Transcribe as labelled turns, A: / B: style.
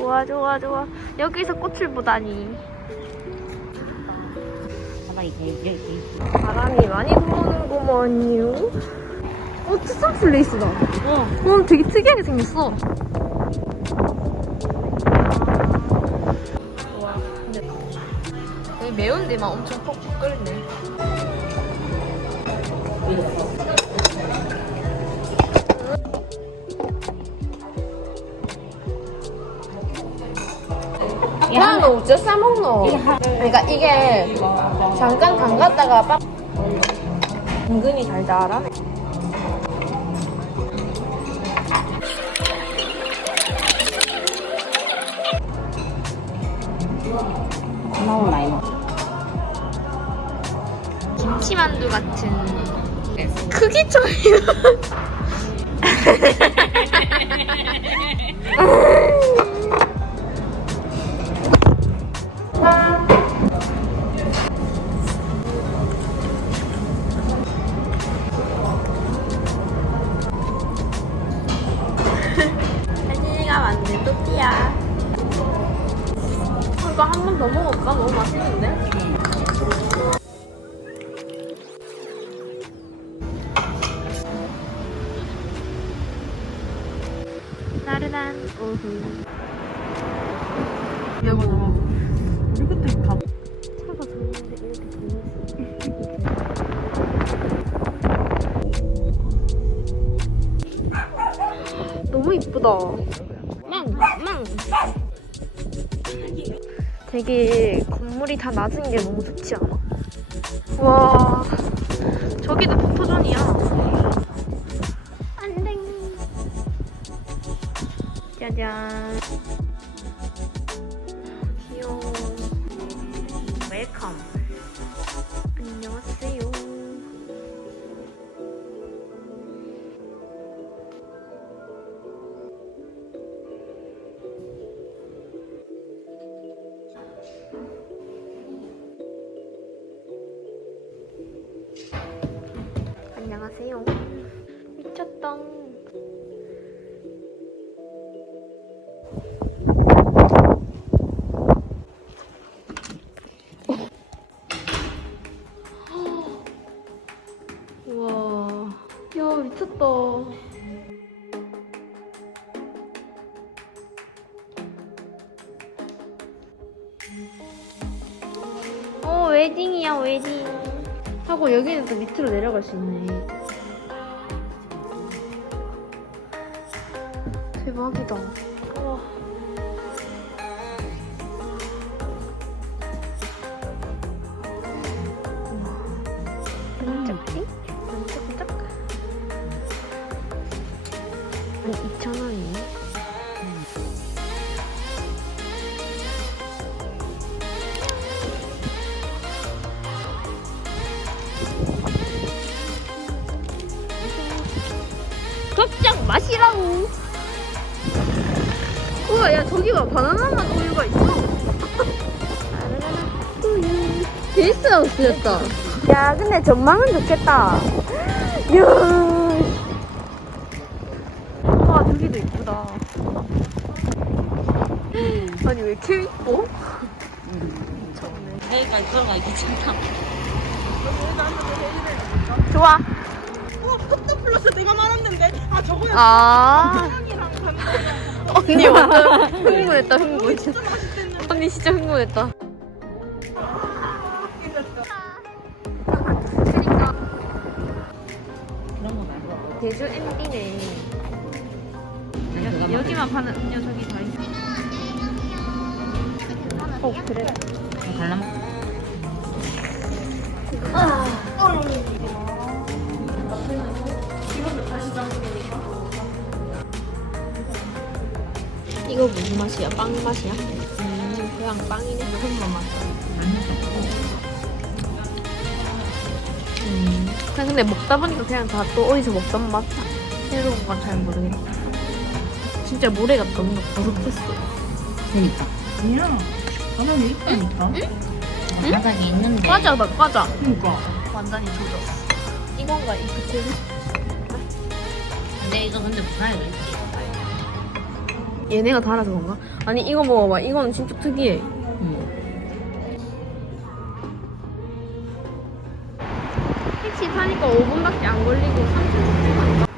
A: 좋아 좋아 좋아. 여기서 꽃을 보다니. 바람이 많이 불어오는구먼요. 어 투썸스 레이스다.
B: 어.
A: 어 되게 특이하게 생겼어. 와 근데 여기 매운 데만 엄청 퍽퍽 끓네 야, 너 어째 싸먹노? 그러니까 이게 잠깐 담갔다가 빡 은근히 달달하네.
B: 나온 라인.
A: 김치만두 같은 크기 차이가. 더 먹을까? 너무 맛있는데? 나른한 오후.
B: 여보. 우리 그때 가.
A: 차가 좋은데 이렇게 보이지? 너무 이쁘다. 망, 망. 되게 건물이 다 낮은 게 너무 좋지 않아? 와, 저기도 포토존이야. 안녕. 짜잔. 귀여워. 웰컴. 안녕하세요. 안녕하세요. 미쳤다. 우와. 야, 미쳤다. 어, 웨딩이야, 웨딩. 하고 여기는 또 밑으로 내려갈 수 있네. 대박이다. 우와. 반짝지? 반짝반짝? 한2,000 우와, 봐. 바나나 맛 우유가 있어. 바나나 우유. 게스트하우스였다. 야, 근데 전망은 좋겠다. 이야. 와, 저기도 이쁘다. 아니, 왜 이렇게 이뻐?
B: 여기까지 걸어가기 귀찮다.
A: 좋아.
C: 어, 포토 플러스 내가 말았는데 아 저거야
A: 아.
C: 반대
A: 언니 완전 흥분했다, 흥분. 언니 진짜 흥분했다. 제주 MB네.
B: 내가 그거
A: 여기만 파는 음료 저기 다 있어. 어, 그래.
B: 발람.
A: 이거 무슨 맛이야? 빵 맛이야? 음, 그냥 빵이네.
B: 무슨 거 맛?
A: 음. 그냥 근데 먹다 보니까 그냥 다 또 어디서 먹던 맛. 새로운 건 잘 모르겠다. 진짜 모래가 너무 버섯했어.
B: 그니까.
C: 그냥 바닥에 있다니까
B: 바닥에 있는데.
A: 과자다, 과자.
C: 그니까
A: 완전히 조졌어. 이건가, 이 부채는?
B: 근데 이거 근데 무사히 왜 있지?
A: 얘네가 달아서 그런가? 아니 이거 먹어봐 이거는 진짜 특이해
B: 응.
A: 택시 타니까 5분밖에 안 걸리고 3층 가